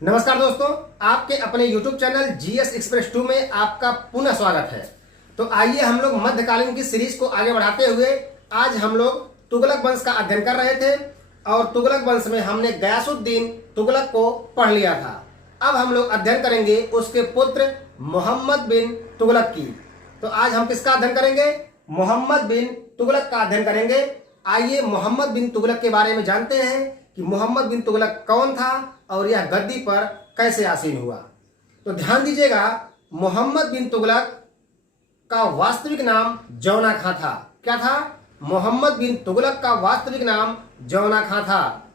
नमस्कार दोस्तों, आपके अपने YouTube चैनल जीएस एक्सप्रेस 2 में आपका पुनः स्वागत है। तो आइए हम लोग मध्यकालीन की सीरीज को आगे बढ़ाते हुए आज हम लोग तुगलक वंश का अध्ययन कर रहे थे और तुगलक वंश में हमने गयासुद्दीन तुगलक को पढ़ लिया था। अब हम लोग अध्ययन करेंगे उसके पुत्र मोहम्मद बिन तुगलक की। तो आज हम किसका अध्ययन करेंगे? मोहम्मद बिन तुगलक का अध्ययन करेंगे। आइए मोहम्मद बिन तुगलक के बारे में जानते हैं कि मोहम्मद बिन तुगलक कौन था और यह गद्दी पर कैसे आसीन हुआ। तो ध्यान दीजिएगा, मोहम्मद बिन तुगलक का वास्तविक नाम जौना खां था। क्या था? मोहम्मद बिन तुगलक का वास्तविक नाम जौना खां था।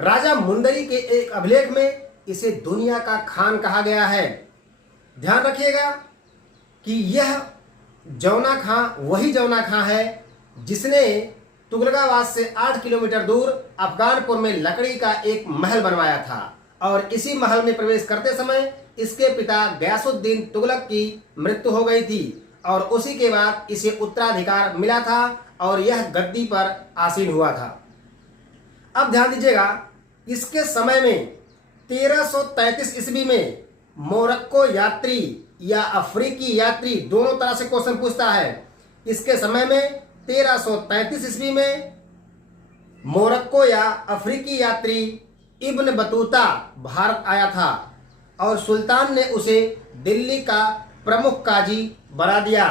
राजा मुंदरी के एक अभिलेख में इसे दुनिया का खान कहा गया है। ध्यान रखिएगा कि यह जौना खां वही जौना खां है जिसने तुगलकाबाद से 8 किलोमीटर दूर अफगानपुर में लकड़ी का एक महल बनवाया था और इसी महल में प्रवेश करते समय इसके पिता गयासुद्दीन तुगलक की मृत्यु हो गई थी और उसी के बाद इसे उत्तराधिकार मिला था और यह गद्दी पर आसीन हुआ था। अब ध्यान दीजिएगा, इसके समय में 1333 ईस्वी में मोरक्को यात्री या अफ्रीकी यात्री, दोनों तरह से क्वेश्चन पूछता है। इसके समय में 1333 ईस्वी में मोरक्को या अफ्रीकी यात्री इब्न बतूता भारत आया था और सुल्तान ने उसे दिल्ली का प्रमुख काजी बना दिया।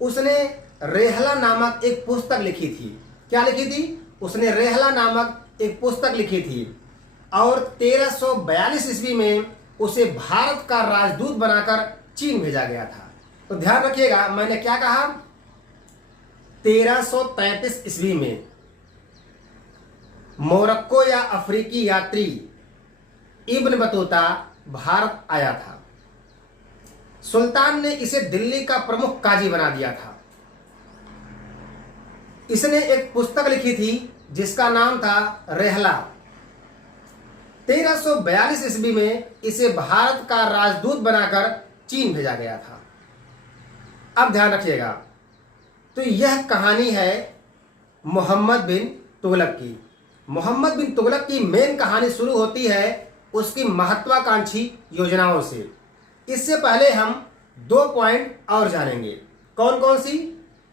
उसने रेहला नामक एक पुस्तक लिखी थी। क्या लिखी थी? उसने रेहला नामक एक पुस्तक लिखी थी और 1342 ईस्वी में उसे भारत का राजदूत बनाकर चीन भेजा गया था। तो ध्यान रखिएगा, मैंने क्या कहा? 1333 ईस्वी में मोरक्को या अफ्रीकी यात्री इब्न बतूता भारत आया था। सुल्तान ने इसे दिल्ली का प्रमुख काजी बना दिया था। इसने एक पुस्तक लिखी थी जिसका नाम था रेहला। 1342 ईस्वी में इसे भारत का राजदूत बनाकर चीन भेजा गया था। अब ध्यान रखिएगा, तो यह कहानी है मोहम्मद बिन तुगलक की। मोहम्मद बिन तुगलक की मेन कहानी शुरू होती है उसकी महत्वाकांक्षी योजनाओं से। इससे पहले हम 2 पॉइंट और जानेंगे। कौन कौन सी?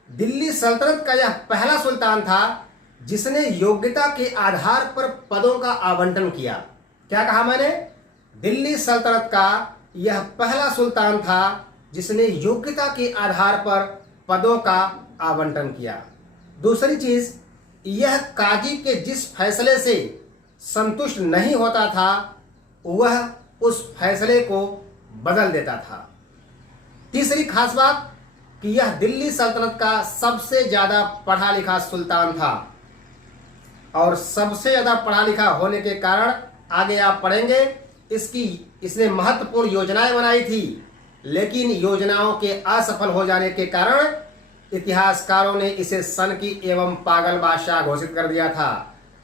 दिल्ली सल्तनत का यह पहला सुल्तान था जिसने योग्यता के आधार पर पदों का आवंटन किया। क्या कहा मैंने? दिल्ली सल्तनत का यह पहला सुल्तान था जिसने योग्यता के आधार पर पदों का आवंटन किया। दूसरी चीज, यह काजी के जिस फैसले से संतुष्ट नहीं होता था वह उस फैसले को बदल देता था। तीसरी खास बात कि यह दिल्ली सल्तनत का सबसे ज्यादा पढ़ा लिखा सुल्तान था और सबसे ज्यादा पढ़ा लिखा होने के कारण आगे आप पढ़ेंगे इसने महत्वपूर्ण योजनाएं बनाई थी, लेकिन योजनाओं के असफल हो जाने के कारण इतिहासकारों ने इसे सनकी एवं पागल बादशाह घोषित कर दिया था।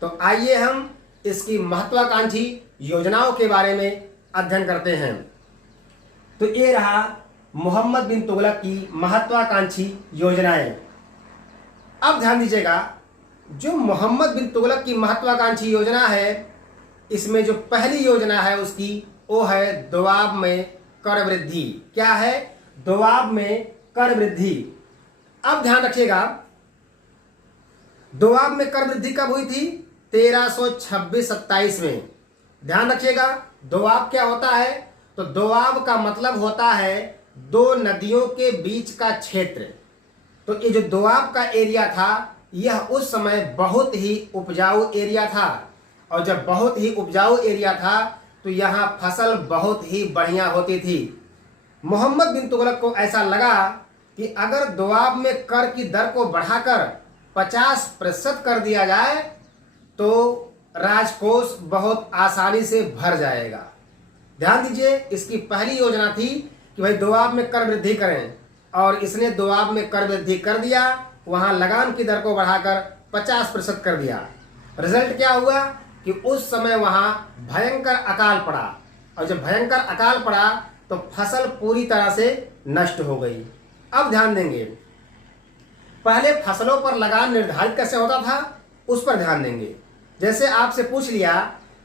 तो आइए हम इसकी महत्वाकांक्षी योजनाओं के बारे में अध्ययन करते हैं। तो ये रहा मोहम्मद बिन तुगलक की महत्वाकांक्षी योजनाएं। अब ध्यान दीजिएगा, जो मोहम्मद बिन तुगलक की महत्वाकांक्षी योजना है, इसमें जो पहली योजना है उसकी वो है दोआब में कर वृद्धि। क्या है? दोआब में कर वृद्धि। अब ध्यान रखिएगा, दोआब में कर वृद्धि कब हुई थी? 1326-27 में। ध्यान रखिएगा, दोआब क्या होता है? तो दोआब का मतलब होता है 2 नदियों के बीच का क्षेत्र। तो ये जो दोआब का एरिया था यह उस समय बहुत ही उपजाऊ एरिया था और जब बहुत ही उपजाऊ एरिया था तो यहाँ फसल बहुत ही बढ़िया होती थी। मोहम्मद बिन तुगलक को ऐसा लगा कि अगर दोआब में कर की दर को बढ़ाकर 50% कर दिया जाए तो राजकोष बहुत आसानी से भर जाएगा। ध्यान दीजिए, इसकी पहली योजना थी कि भाई दोआब में कर वृद्धि करें और इसने दोआब में कर वृद्धि कर दिया, वहां लगान की दर को बढ़ाकर 50% कर दिया। रिजल्ट क्या हुआ कि उस समय वहां भयंकर अकाल पड़ा और जब भयंकर अकाल पड़ा तो फसल पूरी तरह से नष्ट हो गई। अब ध्यान देंगे, पहले फसलों पर लगान निर्धारित कैसे होता था उस पर ध्यान देंगे। जैसे आपसे पूछ लिया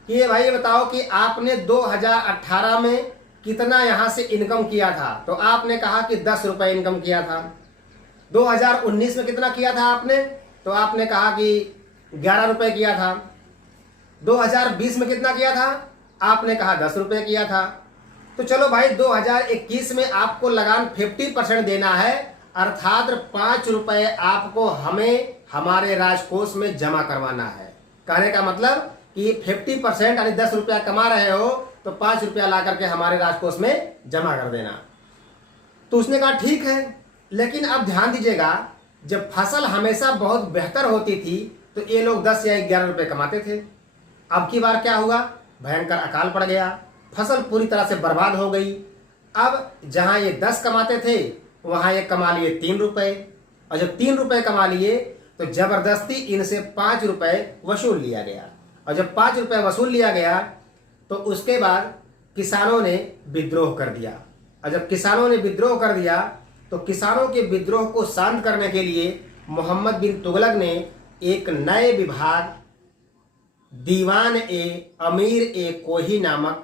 कि ये भाई ये बताओ कि आपने 2018 में कितना यहाँ से इनकम किया था। तो आपने कहा कि 10 रुपये इनकम किया था। 2019 में कितना किया था आपने, तो आपने कहा कि 11 रुपये किया था। 2020 में कितना किया था, आपने कहा 10 रुपये किया था। तो चलो भाई 2021 में आपको लगान 50% देना है, अर्थात 5 रुपये आपको हमें हमारे राजकोष में जमा करवाना है। कहने का मतलब कि 50% यानी 10 रुपया कमा रहे हो तो 5 रुपया ला करके हमारे राजकोष में जमा कर देना। तो उसने कहा ठीक है, लेकिन अब ध्यान दीजिएगा, जब फसल हमेशा बहुत बेहतर होती थी तो ये लोग 10 या 11 रुपये कमाते थे। अब की बार क्या हुआ, भयंकर अकाल पड़ गया, फसल पूरी तरह से बर्बाद हो गई। अब जहां ये 10 कमाते थे वहां ये कमा लिए 3 रुपये, और जब 3 रुपये कमा लिए तो जबरदस्ती इनसे 5 रुपये वसूल लिया गया। और जब 5 रुपये वसूल लिया गया तो उसके बाद किसानों ने विद्रोह कर दिया। और जब किसानों ने विद्रोह कर दिया तो किसानों के विद्रोह को शांत करने के लिए मोहम्मद बिन तुगलक ने एक नए विभाग दीवान ए अमीर ए कोही नामक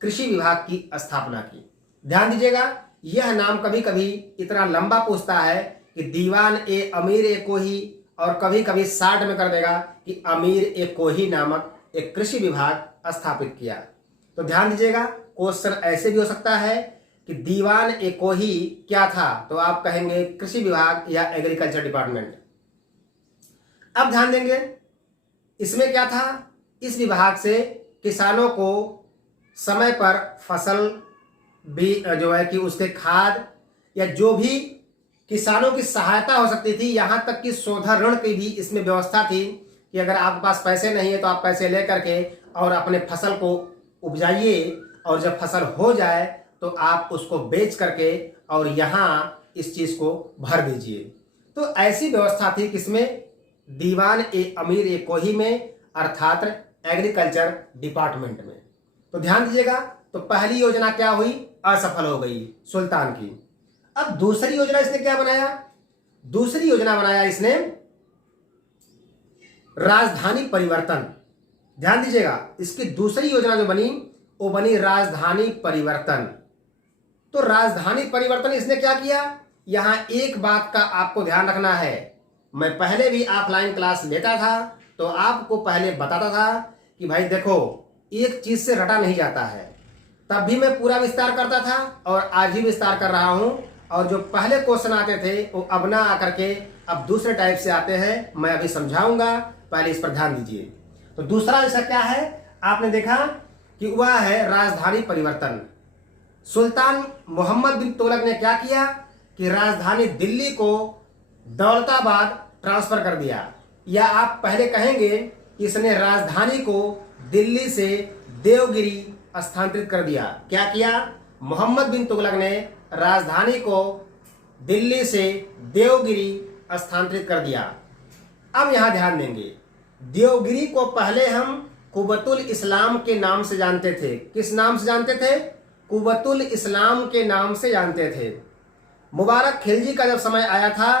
कृषि विभाग की स्थापना की। ध्यान दीजिएगा, यह नाम कभी कभी इतना लंबा पूछता है कि दीवान ए अमीर ए कोही, और कभी कभी शार्ट में कर देगा कि अमीर ए कोही नामक एक कृषि विभाग स्थापित किया। तो ध्यान दीजिएगा, क्वेश्चन ऐसे भी हो सकता है कि दीवान ए कोही क्या था, तो आप कहेंगे कृषि विभाग या एग्रीकल्चर डिपार्टमेंट। अब ध्यान देंगे इसमें क्या था, इस विभाग से किसानों को समय पर फसल भी जो है कि उसके खाद या जो भी किसानों की सहायता हो सकती थी, यहाँ तक कि शोधन ऋण की भी इसमें व्यवस्था थी कि अगर आपके पास पैसे नहीं है तो आप पैसे ले करके और अपने फसल को उपजाइए, और जब फसल हो जाए तो आप उसको बेच करके और यहाँ इस चीज़ को भर दीजिए। तो ऐसी व्यवस्था थी किसमें, दीवान ए अमीर ए कोही में, अर्थात एग्रीकल्चर डिपार्टमेंट में। तो ध्यान दीजिएगा, तो पहली योजना क्या हुई, असफल हो गई सुल्तान की। अब दूसरी योजना इसने क्या बनाया, दूसरी योजना बनाया इसने राजधानी परिवर्तन। ध्यान दीजिएगा, इसकी दूसरी योजना जो बनी वो बनी राजधानी परिवर्तन। तो राजधानी परिवर्तन इसने क्या किया, यहां एक बात का आपको ध्यान रखना है। मैं पहले भी ऑफलाइन क्लास लेता था तो आपको पहले बताता था कि भाई देखो, एक चीज से रटा नहीं जाता है। तब भी मैं पूरा विस्तार करता था और आज भी विस्तार कर रहा हूं, और जो पहले क्वेश्चन आते थे वो अब ना आकर के अब दूसरे टाइप से आते हैं। मैं अभी समझाऊंगा, पहले इस पर ध्यान दीजिए। तो दूसरा ऐसा क्या है, आपने देखा कि वह है राजधानी परिवर्तन। सुल्तान मोहम्मद बिन तुगलक ने क्या किया कि राजधानी दिल्ली को दौलताबाद ट्रांसफर कर दिया, या आप पहले कहेंगे कि इसने राजधानी को दिल्ली से देवगिरी स्थानांतरित कर दिया। क्या किया, मोहम्मद बिन तुगलक ने राजधानी को दिल्ली से देवगिरी स्थानांतरित कर दिया। अब यहां ध्यान देंगे, देवगिरी को पहले हम कुवतुल इस्लाम के नाम से जानते थे। किस नाम से जानते थे, कुवतुल इस्लाम के नाम से जानते थे। मुबारक खिलजी का जब समय आया था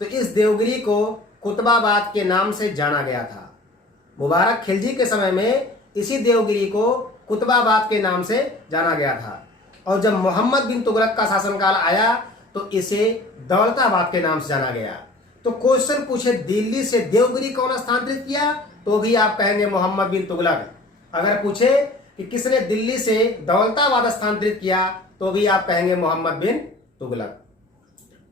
तो इस देवगिरी को कुतबाबाद के नाम से जाना गया था। मुबारक खिलजी के समय में इसी देवगिरी को कुतबाबाद के नाम से जाना गया था, और जब मोहम्मद बिन तुगलक का शासनकाल आया तो इसे दौलताबाद के नाम से जाना गया। तो क्वेश्चन पूछे दिल्ली से देवगिरी कौन स्थानांतरित किया, तो भी आप कहेंगे मोहम्मद बिन तुगलक। अगर पूछे कि किसने दिल्ली से दौलताबाद स्थानांतरित किया, तो भी आप कहेंगे मोहम्मद बिन तुगलक।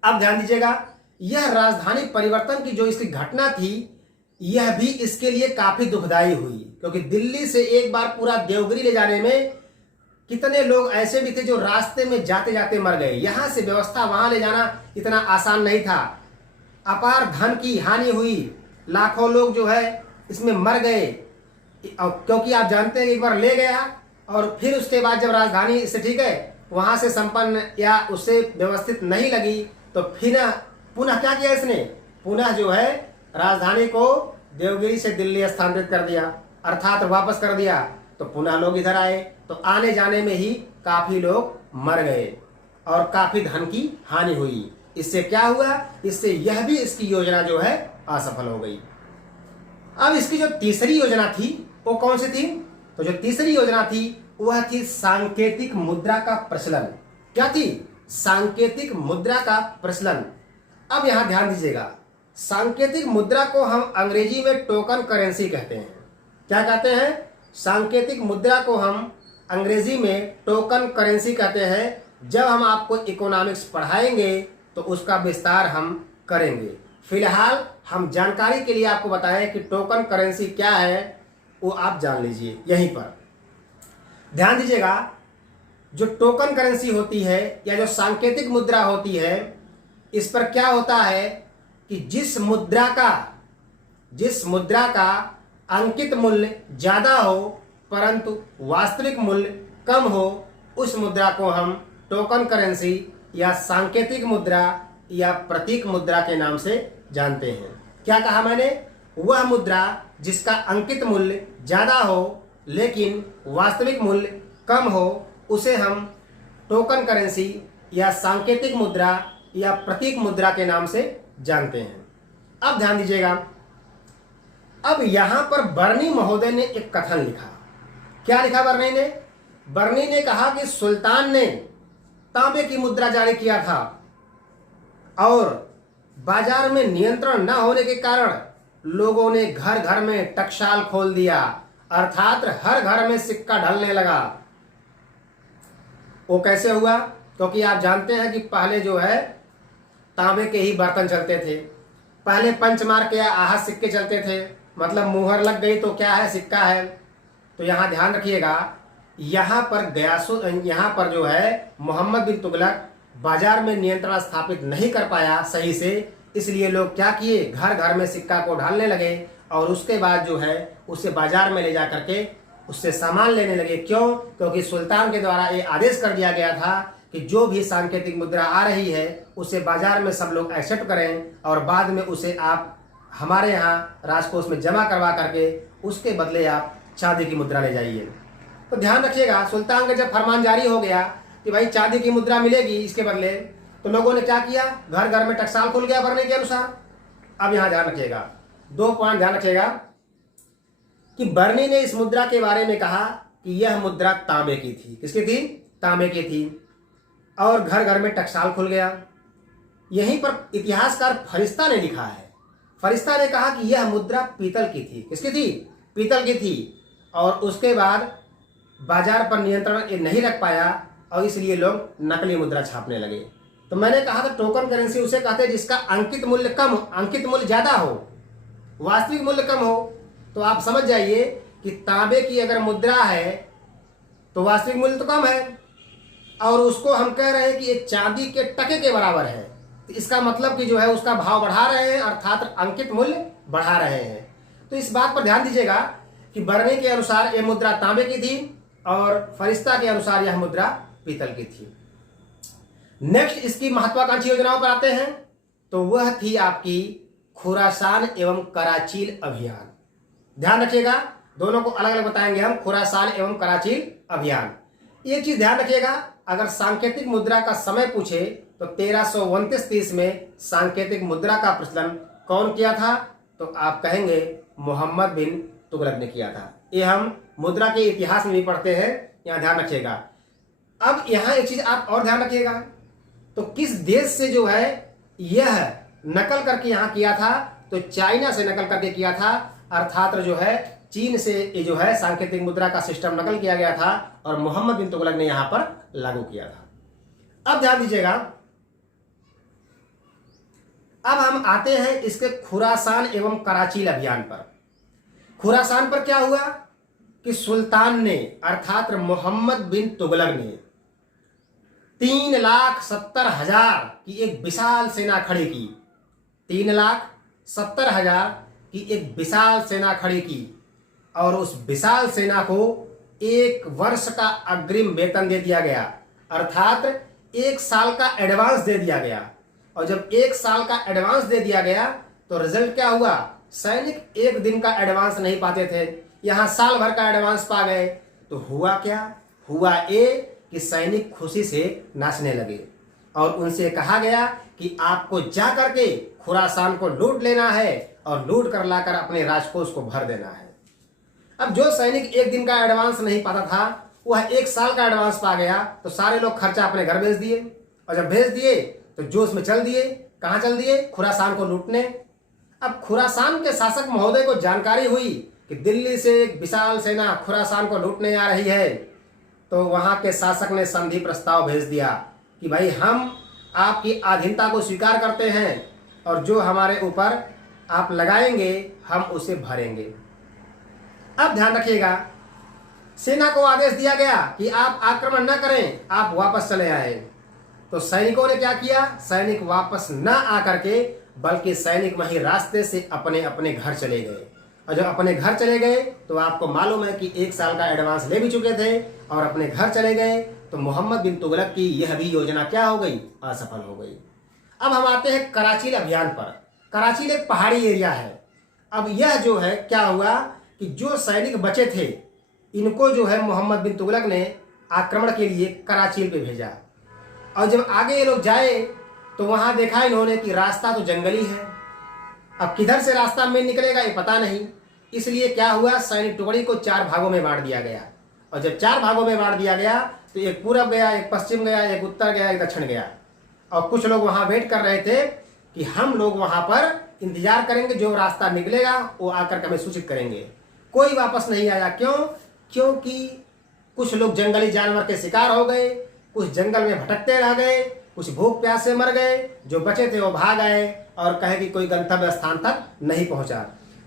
अब ध्यान दीजिएगा, यह राजधानी परिवर्तन की जो इसकी घटना थी, यह भी इसके लिए काफी दुखदाई हुई, क्योंकि दिल्ली से एक बार पूरा देवगिरी ले जाने में कितने लोग ऐसे भी थे जो रास्ते में जाते जाते मर गए। यहां से व्यवस्था वहां ले जाना इतना आसान नहीं था, अपार धन की हानि हुई, लाखों लोग जो है इसमें मर गए, क्योंकि आप जानते हैं एक बार ले गया और फिर उसके बाद जब राजधानी इससे ठीक है वहां से संपन्न या उससे व्यवस्थित नहीं लगी, तो फिर पुनः क्या किया इसने, पुनः जो है राजधानी को देवगिरी से दिल्ली स्थानांतरित कर दिया, अर्थात वापस कर दिया। तो पुनः लोग इधर आए, तो आने जाने में ही काफी लोग मर गए और काफी धन की हानि हुई। इससे क्या हुआ, इससे यह भी इसकी योजना जो है असफल हो गई। अब इसकी जो तीसरी योजना थी वो कौन सी थी, तो जो तीसरी योजना थी वह थी सांकेतिक मुद्रा का प्रचलन। क्या थी? सांकेतिक मुद्रा का प्रचलन। अब यहां ध्यान दीजिएगा, सांकेतिक मुद्रा को हम अंग्रेजी में टोकन करेंसी कहते हैं। क्या कहते हैं? सांकेतिक मुद्रा को हम अंग्रेजी में टोकन करेंसी कहते हैं। जब हम आपको इकोनॉमिक्स पढ़ाएंगे तो उसका विस्तार हम करेंगे। फिलहाल हम जानकारी के लिए आपको बताएं कि टोकन करेंसी क्या है, वो आप जान लीजिए। यहीं पर ध्यान दीजिएगा, जो टोकन करेंसी होती है या जो सांकेतिक मुद्रा होती है, इस पर क्या होता है कि जिस मुद्रा का अंकित मूल्य ज्यादा हो परंतु वास्तविक मूल्य कम हो, उस मुद्रा को हम टोकन करेंसी या सांकेतिक मुद्रा या प्रतीक मुद्रा के नाम से जानते हैं। क्या कहा मैंने? वह मुद्रा जिसका अंकित मूल्य ज्यादा हो लेकिन वास्तविक मूल्य कम हो, उसे हम टोकन करेंसी या सांकेतिक मुद्रा या प्रतीक मुद्रा के नाम से जानते हैं। अब ध्यान दीजिएगा, अब यहां पर बर्नी महोदय ने एक कथन लिखा। क्या लिखा बर्नी ने? बर्नी ने कहा कि सुल्तान ने तांबे की मुद्रा जारी किया था और बाजार में नियंत्रण न होने के कारण लोगों ने घर घर में टकसाल खोल दिया, अर्थात हर घर में सिक्का ढलने लगा। वो कैसे हुआ? क्योंकि आप जानते हैं कि पहले जो है तांबे के ही बर्तन चलते थे। पहले पंचमार्क या आहत सिक्के चलते थे, मतलब मुहर लग गई तो क्या है? सिक्का है। तो यहाँ ध्यान रखिएगा, यहाँ पर जो है मोहम्मद बिन तुगलक बाजार में नियंत्रण स्थापित नहीं कर पाया सही से, इसलिए लोग क्या किए? घर घर में सिक्का को ढालने लगे और उसके बाद जो है उसे बाजार में ले जा करके उससे सामान लेने लगे। क्यों? क्योंकि सुल्तान के द्वारा ये आदेश कर दिया गया था कि जो भी सांकेतिक मुद्रा आ रही है उसे बाजार में सब लोग एक्सेप्ट करें और बाद में उसे आप हमारे यहाँ राजकोष में जमा करवा करके उसके बदले आप चांदी की मुद्रा ले जाइए। तो ध्यान रखिएगा, सुल्तान का जब फरमान जारी हो गया कि भाई चांदी की मुद्रा मिलेगी इसके बदले, तो लोगों ने क्या किया? घर घर में टकसाल खुल गया भरने के अनुसार। अब यहाँ ध्यान रखिएगा, 2 पॉइंट ध्यान रखिएगा कि बर्नी ने इस मुद्रा के बारे में कहा कि यह मुद्रा तांबे की थी। किसकी थी? तांबे की थी। और घर घर में टकसाल खुल गया। यहीं पर इतिहासकार फरिश्ता ने लिखा है, फरिश्ता ने कहा कि यह मुद्रा पीतल की थी। किसकी थी? पीतल की थी। और उसके बाद बाजार पर नियंत्रण ये नहीं रख पाया और इसलिए लोग नकली मुद्रा छापने लगे। तो मैंने कहा था टोकन करेंसी उसे कहते हैं जिसका अंकित मूल्य ज्यादा हो, वास्तविक मूल्य कम हो। तो आप समझ जाइए कि तांबे की अगर मुद्रा है तो वास्तविक मूल्य तो कम है और उसको हम कह रहे हैं कि ये चांदी के टके के बराबर है, तो इसका मतलब कि जो है उसका भाव बढ़ा रहे हैं, अर्थात अंकित मूल्य बढ़ा रहे हैं। तो इस बात पर ध्यान दीजिएगा कि बर्नी के अनुसार यह मुद्रा तांबे की थी और फरिश्ता के अनुसार यह मुद्रा पीतल की थी। नेक्स्ट इसकी महत्वाकांक्षी योजनाओं पर आते हैं, तो वह थी आपकी खुरासान एवं कराचील अभियान। ध्यान रखिएगा, दोनों को अलग अलग बताएंगे हम, खुरासान एवं कराचील अभियान। एक चीज ध्यान रखिएगा, अगर सांकेतिक मुद्रा का समय पूछे तो 1329-30 में सांकेतिक मुद्रा का प्रचलन कौन किया था? तो आप कहेंगे मोहम्मद बिन तुगलक ने किया था। ये हम मुद्रा के इतिहास में भी पढ़ते हैं, यहाँ ध्यान रखिएगा। अब यहाँ एक चीज आप और ध्यान रखिएगा, तो किस देश से जो है यह नकल करके यहाँ किया था? तो चाइना से नकल करके किया था, अर्थात जो है चीन से ये जो है सांकेतिक मुद्रा का सिस्टम नकल किया गया था और मोहम्मद बिन तुगलक ने यहां पर लागू किया था। अब ध्यान दीजिएगा, अब हम आते हैं इसके खुरासान एवं कराचील अभियान पर। खुरासान पर क्या हुआ कि सुल्तान ने अर्थात मोहम्मद बिन तुगलक ने 3,70,000 की एक विशाल सेना खड़ी की। 3,70,000 की एक विशाल सेना खड़ी की और उस विशाल सेना को 1 वर्ष का अग्रिम वेतन दे दिया गया, अर्थात 1 साल का एडवांस दे दिया गया। और जब 1 साल का एडवांस दे दिया गया तो रिजल्ट क्या हुआ? सैनिक 1 दिन का एडवांस नहीं पाते थे, यहां साल भर का एडवांस पा गए। तो हुआ क्या? हुआ ये कि सैनिक खुशी से नाचने लगे और उनसे कहा गया कि आपको जा करके खुरासान को लूट लेना है और लूट कर लाकर अपने राजकोष को भर देना है। अब जो सैनिक एक दिन का एडवांस नहीं पाता था वह 1 साल का एडवांस पा गया, तो सारे लोग खर्चा अपने घर भेज दिए, और जब भेज दिए तो जोश में चल दिए। कहाँ चल दिए? खुरासान को लूटने। अब खुरासान के शासक महोदय को जानकारी हुई कि दिल्ली से एक विशाल सेना खुरासान को लूटने आ रही है, तो वहां के शासक ने संधि प्रस्ताव भेज दिया कि भाई हम आपकी अधीनता को स्वीकार करते हैं और जो हमारे ऊपर आप लगाएंगे हम उसे भरेंगे। अब ध्यान रखिएगा, सेना को आदेश दिया गया कि आप आक्रमण न करें, आप वापस चले आए। तो सैनिकों ने क्या किया? सैनिक वापस न आकर के बल्कि सैनिक वहीं रास्ते से अपने अपने घर चले गए, और जब अपने घर चले गए तो आपको मालूम है कि 1 साल का एडवांस ले भी चुके थे और अपने घर चले गए, तो मोहम्मद बिन तुगलक की यह भी योजना क्या हो गई? असफल हो गई। अब हम आते हैं कराचील अभियान पर। कराचील एक पहाड़ी एरिया है। अब यह जो है क्या हुआ कि जो सैनिक बचे थे इनको जो है मोहम्मद बिन तुगलक ने आक्रमण के लिए कराचील पे भेजा, और जब आगे ये लोग जाए तो वहां देखा इन्होंने कि रास्ता तो जंगली है। अब किधर से रास्ता में निकलेगा ये पता नहीं, इसलिए क्या हुआ, सैनिक टुकड़ी को 4 भागों में बांट दिया गया, और जब 4 भागों में बांट दिया गया तो एक पूरब गया, एक पश्चिम गया, एक उत्तर गया, एक दक्षिण गया, और कुछ लोग वहां वेट कर रहे थे कि हम लोग वहां पर इंतजार करेंगे, जो रास्ता निकलेगा वो आकर हमें सूचित करेंगे। कोई वापस नहीं आया। क्यों? क्योंकि कुछ लोग जंगली जानवर के शिकार हो गए, कुछ जंगल में भटकते रह गए, कुछ भूख प्यास से मर गए, जो बचे थे वो भाग आए और कहे कि कोई गंतव्य स्थान तक नहीं पहुंचा।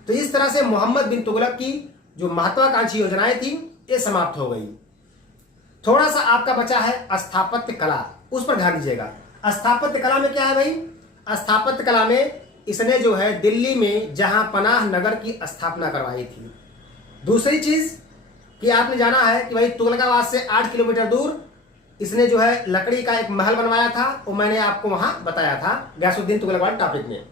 तो इस तरह से मोहम्मद बिन तुगलक की जो महत्वाकांक्षी योजनाएं थी ये समाप्त हो गई। थोड़ा सा आपका बचा है स्थापत्य कला, उस पर ध्यान दीजिएगा। स्थापत्य कला में क्या है भाई? स्थापत्य कला में इसने जो है दिल्ली में जहां पनाह नगर की स्थापना करवाई थी। दूसरी चीज कि आपने जाना है कि भाई तुगलकाबाद से 8 किलोमीटर दूर इसने जो है लकड़ी का एक महल बनवाया था, वो मैंने आपको वहां बताया था गयासुद्दीन तुगलक वाले टॉपिक में।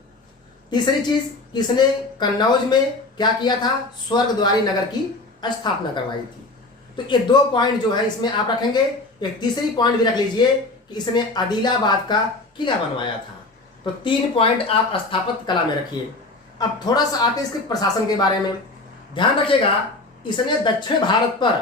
तीसरी चीज कि इसने कन्नौज में क्या किया था? स्वर्गद्वारी नगर की स्थापना करवाई थी। तो ये 2 पॉइंट जो है इसमें आप रखेंगे। एक तीसरी पॉइंट भी रख लीजिए कि इसने आदिलाबाद का किला बनवाया था। तो 3 पॉइंट आप स्थापत्य कला में रखिए। अब थोड़ा सा आते इसके प्रशासन के बारे में ध्यान रखिएगा। इसने दक्षिण भारत पर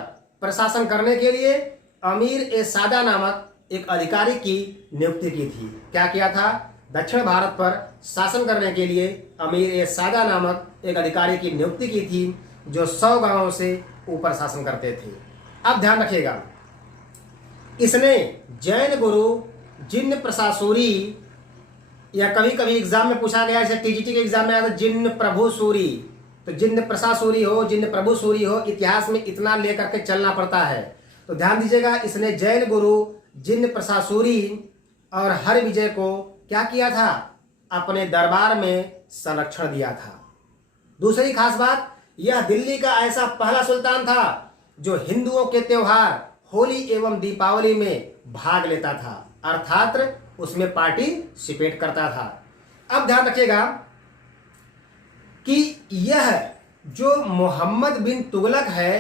प्रशासन करने के लिए अमीर ए सादा नामक एक अधिकारी की नियुक्ति की थी। क्या किया था? दक्षिण भारत पर शासन करने के लिए अमीर ए सादा नामक एक अधिकारी की नियुक्ति की थी, जो 100 गांवों से ऊपर शासन करते थे। अब ध्यान रखिएगा, इसने जैन गुरु जिन्न प्रसासूरी, या कभी कभी एग्जाम में पूछा गया, जैसे टीजीटी के एग्जाम में आया था जिन्न प्रभु सूरी, तो जिन्न प्रसासूरी हो, जिन्न प्रभु सूरी हो, इतिहास में इतना लेकर के चलना पड़ता है। तो ध्यान दीजिएगा, इसने जैन गुरु जिन्न प्रसासूरी और हर विजय को क्या किया था? अपने दरबार में संरक्षण दिया था। दूसरी खास बात, यह दिल्ली का ऐसा पहला सुल्तान था जो हिंदुओं के त्योहार होली एवं दीपावली में भाग लेता था, अर्थात उसमें पार्टिसिपेट करता था। अब ध्यान रखिएगा कि यह जो मोहम्मद बिन तुगलक है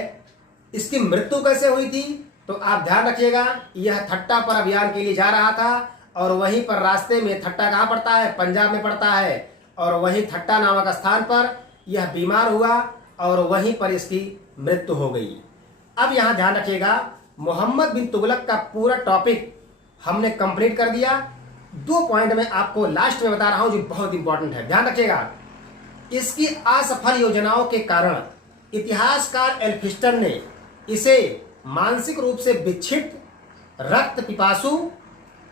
इसकी मृत्यु कैसे हुई थी? तो आप ध्यान रखिएगा, यह ठट्टा पर अभियान के लिए जा रहा था, और वहीं पर रास्ते में, ठट्टा कहाँ पड़ता है? पंजाब में पड़ता है, और वहीं ठट्टा नामक स्थान पर यह बीमार हुआ और वहीं पर इसकी मृत्यु हो गई। अब यहाँ ध्यान रखिएगा, मोहम्मद बिन तुगलक का पूरा टॉपिक हमने कंप्लीट कर दिया। 2 पॉइंट में आपको लास्ट में बता रहा हूं जो बहुत इंपॉर्टेंट है, ध्यान रखिएगा। इसकी असफल योजनाओं के कारण इतिहासकार एल्फिस्टन ने इसे मानसिक रूप से विक्षिप्त, रक्त पिपासु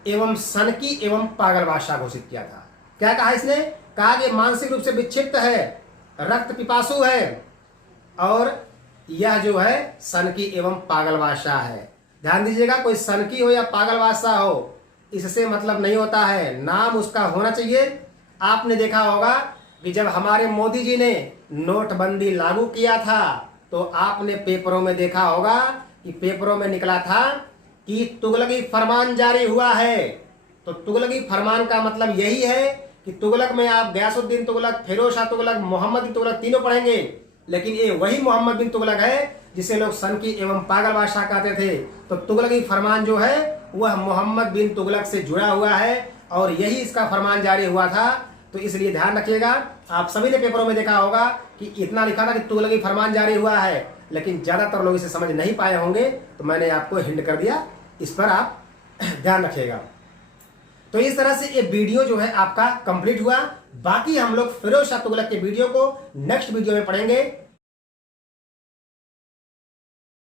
एवं सनकी एवं पागल बादशाह घोषित किया था। क्या कहा इसने? कहा कि मानसिक रूप से विक्षिप्त है, रक्त पिपासु है, और यह जो है सनकी एवं पागल बादशाह है। ध्यान दीजिएगा, कोई सनकी हो या पागल बादशाह हो इससे मतलब नहीं होता है, नाम उसका होना चाहिए। आपने देखा होगा कि जब हमारे मोदी जी ने नोटबंदी लागू किया था तो आपने पेपरों में देखा होगा कि पेपरों में निकला था कि तुगलकी फरमान जारी हुआ है। तो तुगलकी फरमान का मतलब यही है कि तुगलक में आप गयासुद्दीन तुगलक, फिरोज शाह तुगलक, मोहम्मद बिन तुगलक तीनों पढ़ेंगे, लेकिन ये वही मोहम्मद बिन तुगलक है जिसे लोग सनकी एवं पागल बादशाह कहते थे। तो तुगलकी फरमान जो है वह मोहम्मद बिन तुगलक से जुड़ा हुआ है, और यही इसका फरमान जारी हुआ था तो इसलिए ध्यान रखिएगा। आप सभी ने पेपरों में देखा होगा कि इतना लिखा था कि तुगलकी फरमान जारी हुआ है, लेकिन ज्यादातर लोग इसे समझ नहीं पाए होंगे, तो मैंने आपको हिंट कर दिया, इस पर आप ध्यान रखिएगा। तो इस तरह से ये वीडियो जो है आपका कंप्लीट हुआ। बाकी हम लोग फिरोज शाह तुगलक के वीडियो को नेक्स्ट वीडियो में पढ़ेंगे।